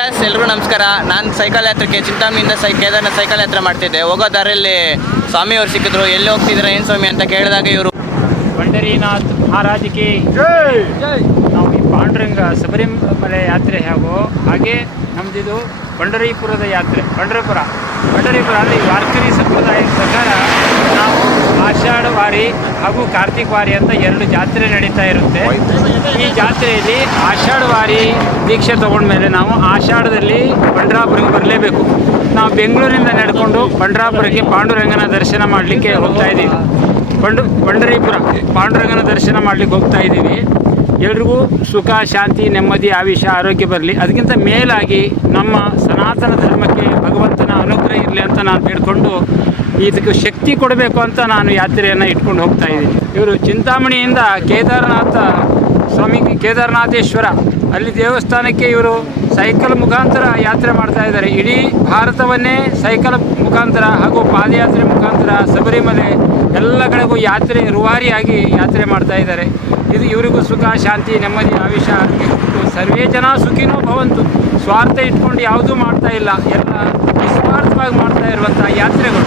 Gas ಎಲ್ರಿಗೂ ನಮಸ್ಕಾರ. ನಾನು ಸೈಕಲ್ ಯಾತ್ರೆಗೆ ಚಿಂತಾಮಣಿಯಿಂದ ಕೇದಾರ್ನಾಥ್ ಸೈಕಲ್ ಯಾತ್ರೆ ಮಾಡ್ತಿದ್ದೆ. ಹೋಗೋ ದಾರಿಯಲ್ಲಿ ಸ್ವಾಮಿಯವರು ಸಿಕ್ಕಿದ್ರು. ಎಲ್ಲಿ ಹೋಗ್ತಿದ್ರೆ ಏನು ಸ್ವಾಮಿ ಅಂತ ಕೇಳಿದಾಗ ಇವರು पंढरीनाथ महाराज की ನಾವು ಈ ಪಾಂಡುರಂಗ ಶಬರಿಮಲೆ ಯಾತ್ರೆ ಹಾಗೆ ನಮ್ಮದಿದು ಪಂಢರೀಪುರದ ಯಾತ್ರೆ. ಪಂಢರೀಪುರ ಅಂದರೆ ಈ ವಾರ್ಕರಿ ಸಂಪ್ರದಾಯದ ಪ್ರಕಾರ ನಾವು ಆಷಾಢ ವಾರಿ ಹಾಗೂ ಕಾರ್ತಿಕ ವಾರಿ ಅಂತ ಎರಡು ಜಾತ್ರೆ ನಡೀತಾ ಇರುತ್ತೆ. ಈ ಜಾತ್ರೆಯಲ್ಲಿ ಆಷಾಢ ವಾರಿ ದೀಕ್ಷೆ ತೊಗೊಂಡ್ಮೇಲೆ ನಾವು ಆಷಾಢದಲ್ಲಿ ಪಂಢರಾಪುರಕ್ಕೆ ಬರಲೇಬೇಕು. ನಾವು ಬೆಂಗಳೂರಿಂದ ನಡ್ಕೊಂಡು ಪಂಢರಾಪುರಕ್ಕೆ ಪಾಂಡುರಂಗನ ದರ್ಶನ ಮಾಡಲಿಕ್ಕೆ ಹೋಗ್ತಾ ಇದ್ದೀವಿ. ಪಂಢರೀಪುರ ಪಾಂಡುರಂಗನ ದರ್ಶನ ಮಾಡಲಿಕ್ಕೆ ಹೋಗ್ತಾ ಇದ್ದೀವಿ. ಎಲ್ರಿಗೂ ಸುಖ, ಶಾಂತಿ, ನೆಮ್ಮದಿ, ಆಯುಷ್ಯ, ಆರೋಗ್ಯ ಬರಲಿ. ಅದಕ್ಕಿಂತ ಮೇಲಾಗಿ ನಮ್ಮ ಸನಾತನ ಧರ್ಮಕ್ಕೆ ಭಗವಂತನ ಅನುಗ್ರಹ ಇರಲಿ ಅಂತ ನಾನು ಬೇಡ್ಕೊಂಡು ಇದಕ್ಕೆ ಶಕ್ತಿ ಕೊಡಬೇಕು ಅಂತ ನಾನು ಯಾತ್ರೆಯನ್ನು ಇಟ್ಕೊಂಡು ಹೋಗ್ತಾ ಇದ್ದೀನಿ. ಇವರು ಚಿಂತಾಮಣಿಯಿಂದ ಕೇದಾರನಾಥೇಶ್ವರ ಅಲ್ಲಿ ದೇವಸ್ಥಾನಕ್ಕೆ ಇವರು ಸೈಕಲ್ ಮುಖಾಂತರ ಯಾತ್ರೆ ಮಾಡ್ತಾ ಇದ್ದಾರೆ. ಇಡೀ ಭಾರತವನ್ನೇ ಸೈಕಲ್ ಮುಖಾಂತರ ಹಾಗೂ ಪಾದಯಾತ್ರೆ ಮುಖಾಂತರ ಶಬರಿಮಲೆ ಎಲ್ಲ ಕಡೆಗೂ ಯಾತ್ರೆ ರೂವಾರಿಯಾಗಿ ಯಾತ್ರೆ ಮಾಡ್ತಾ ಇದ್ದಾರೆ. ಇದು ಇವರಿಗೂ ಸುಖ, ಶಾಂತಿ, ನೆಮ್ಮದಿ, ಆಯುಷ್ಯ ಕೊಟ್ಟು ಸರ್ವೇ ಜನ ಸುಖಿನೋ ಭವಂತು. ಸ್ವಾರ್ಥ ಇಟ್ಕೊಂಡು ಯಾವುದೂ ಮಾಡ್ತಾ ಇಲ್ಲ, ಎಲ್ಲ ನಿಸ್ವಾರ್ಥವಾಗಿ ಮಾಡ್ತಾ ಇರುವಂಥ ಯಾತ್ರೆಗಳು.